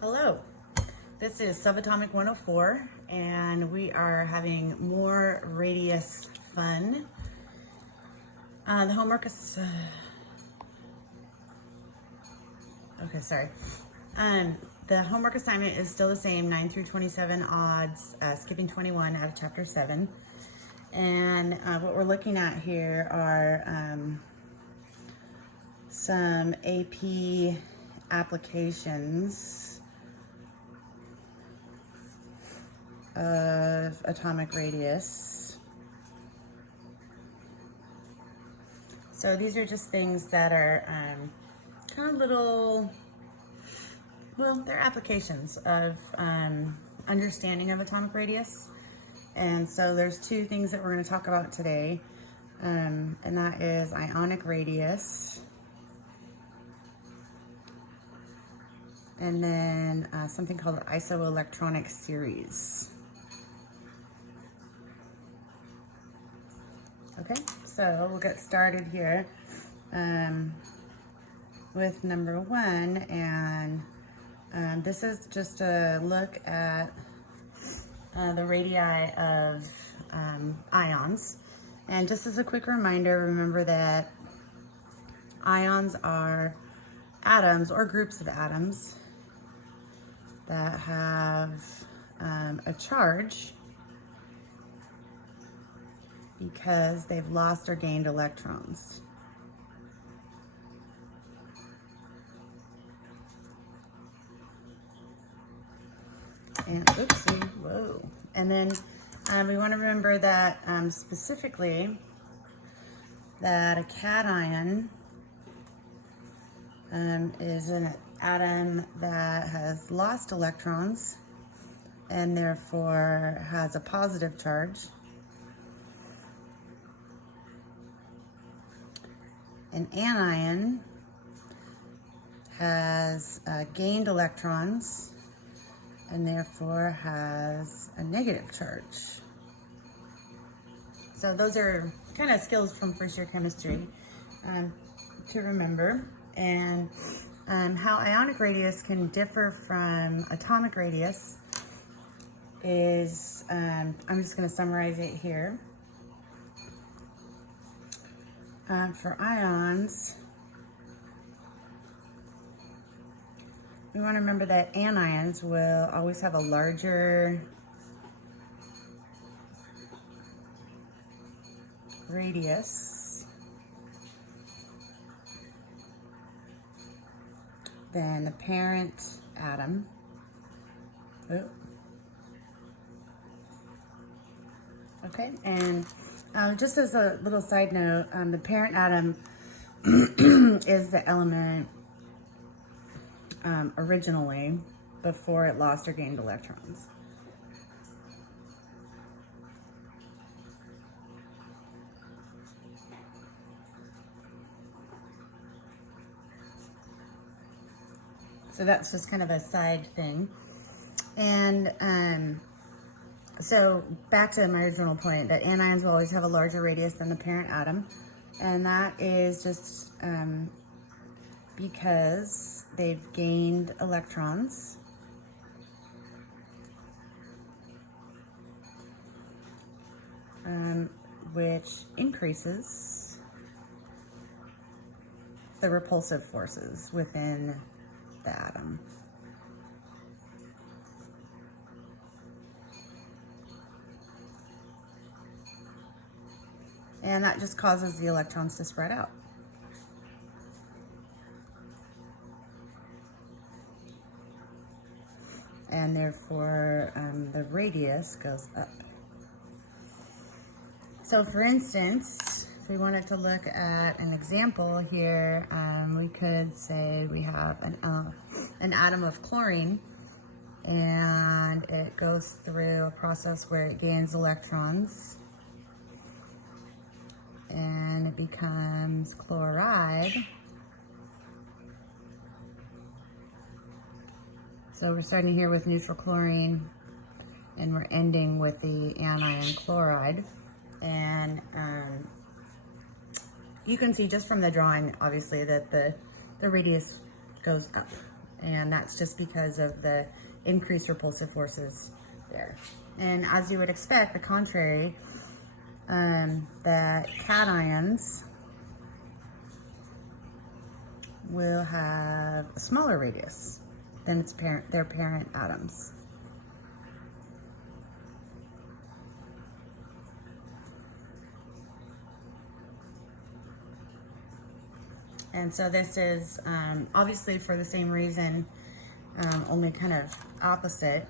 Hello, this is Subatomic 104 and we are having more radius fun. The homework is, the homework assignment is still the same, 9 through 27 odds, skipping 21 out of chapter 7. And what we're looking at here are some AP applications of atomic radius. So these are just things that are kind of little, well, they're applications of understanding of atomic radius. And so there's two things that we're going to talk about today, and that is ionic radius, and then something called Isoelectronic Series. Okay, so we'll get started here with number 1, and this is just a look at the radii of ions. And just as a quick reminder, remember that ions are atoms or groups of atoms that have a charge because they've lost or gained electrons. And oopsie, whoa. And then we want to remember that specifically that a cation is an atom that has lost electrons and therefore has a positive charge. An anion has gained electrons and therefore has a negative charge. So those are kind of skills from first year chemistry to remember. And how ionic radius can differ from atomic radius is, I'm just going to summarize it here. For ions, we want to remember that anions will always have a larger radius than the parent atom. Okay, and just as a little side note, the parent atom is the element originally before it lost or gained electrons. So that's just kind of a side thing. And so back to my original point, that anions will always have a larger radius than the parent atom. And that is just because they've gained electrons. Which increases the repulsive forces within the atom. And that just causes the electrons to spread out. And therefore, the radius goes up. So for instance, if we wanted to look at an example here, we could say we have an atom of chlorine, and it goes through a process where it gains electrons and it becomes chloride. So we're starting here with neutral chlorine and we're ending with the anion chloride. And you can see just from the drawing, obviously, that the radius goes up And that's just because of the increased repulsive forces there. And as you would expect, the contrary, that cations will have a smaller radius than their parent atoms. And so this is obviously for the same reason, only kind of opposite.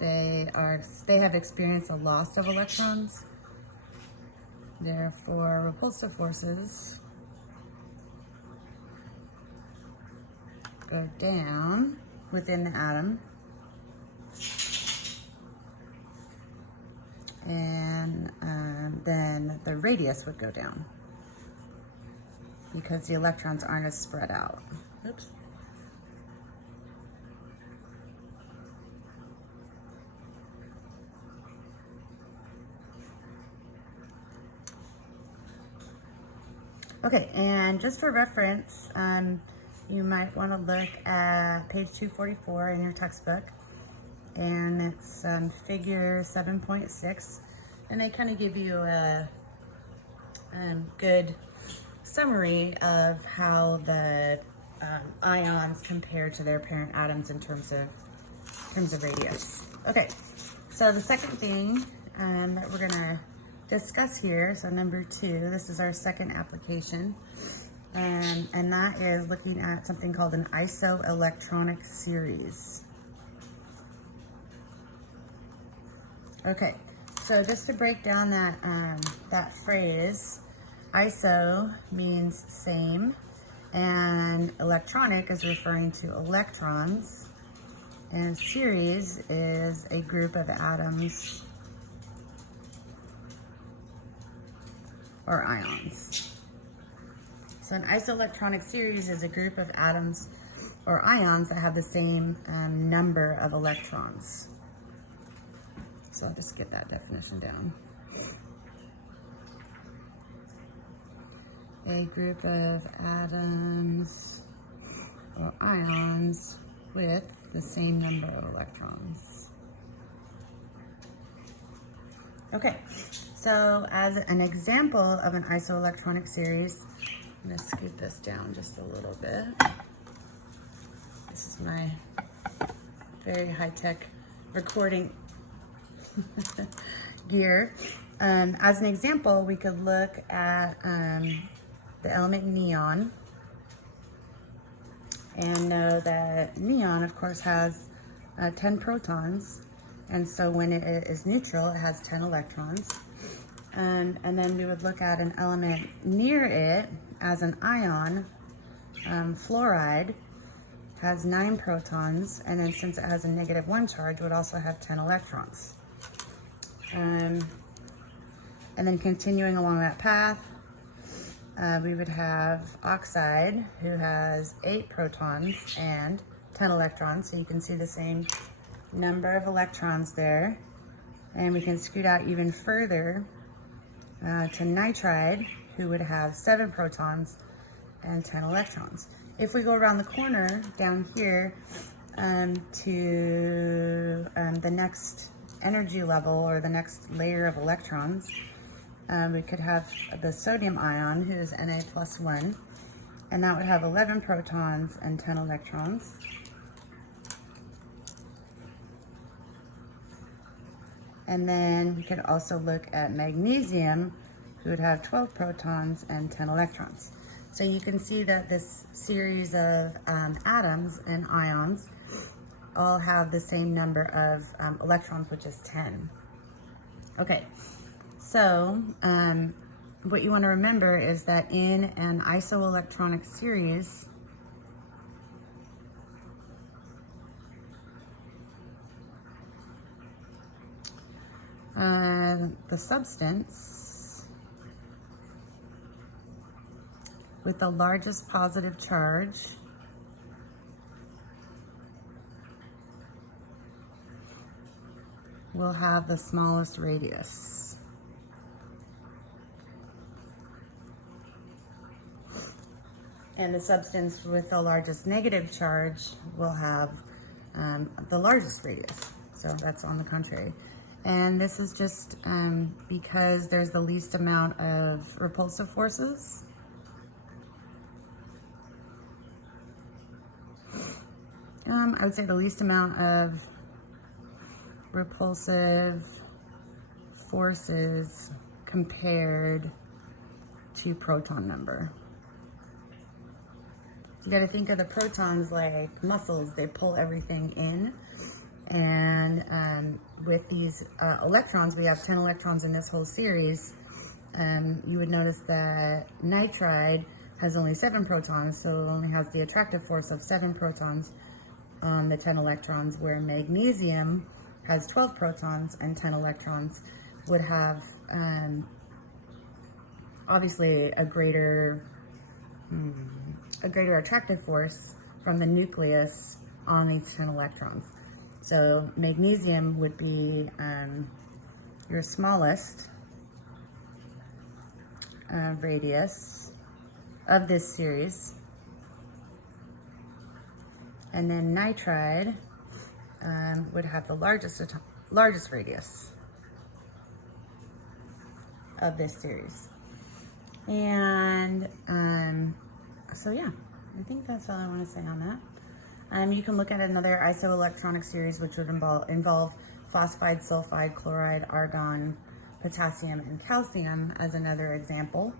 They have experienced a loss of electrons. Therefore, repulsive forces go down within the atom. And then the radius would go down because the electrons aren't as spread out. Oops. Okay, and just for reference, you might want to look at page 244 in your textbook, and it's figure 7.6, and they kind of give you a good summary of how the ions compare to their parent atoms in terms of radius. Okay, so the second thing that we're gonna discuss here, so number 2, this is our second application, and that is looking at something called an isoelectronic series. Okay, so just to break down that phrase, iso means same, and electronic is referring to electrons, and series is a group of atoms or ions. So an isoelectronic series is a group of atoms or ions that have the same number of electrons. So I'll just get that definition down. A group of atoms or ions with the same number of electrons. Okay, so as an example of an isoelectronic series, I'm going to scoot this down just a little bit. This is my very high-tech recording gear. As an example, we could look at the element neon and know that neon, of course, has 10 protons, and so when it is neutral, it has 10 electrons. And then we would look at an element near it as an ion. Fluoride has 9 protons, and then since it has a -1 charge, it would also have 10 electrons. And then continuing along that path, we would have oxide, who has 8 protons and 10 electrons, so you can see the same number of electrons there. And we can scoot out even further to nitride, who would have 7 protons and 10 electrons. If we go around the corner down here to the next energy level or the next layer of electrons, we could have the sodium ion, who is Na+1, and that would have 11 protons and 10 electrons. And then we could also look at magnesium, who would have 12 protons and 10 electrons. So you can see that this series of atoms and ions all have the same number of electrons, which is 10. Okay, so what you want to remember is that in an isoelectronic series, the substance with the largest positive charge will have the smallest radius. And the substance with the largest negative charge will have the largest radius. So that's on the contrary. And this is just because there's the least amount of repulsive forces. I would say the least amount of repulsive forces compared to proton number. You got to think of the protons like muscles. They pull everything in. And with these electrons, we have 10 electrons in this whole series. You would notice that nitride has only 7 protons, so it only has the attractive force of 7 protons on the 10 electrons, where magnesium has 12 protons and 10 electrons, would have obviously a greater attractive force from the nucleus on these 10 electrons. So magnesium would be your smallest radius of this series. And then nitride would have the largest radius of this series. And so yeah, I think that's all I want to say on that. You can look at another isoelectronic series, which would involve phosphide, sulfide, chloride, argon, potassium, and calcium as another example.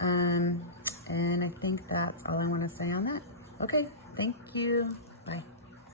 And I think that's all I want to say on that. Okay, thank you. Bye.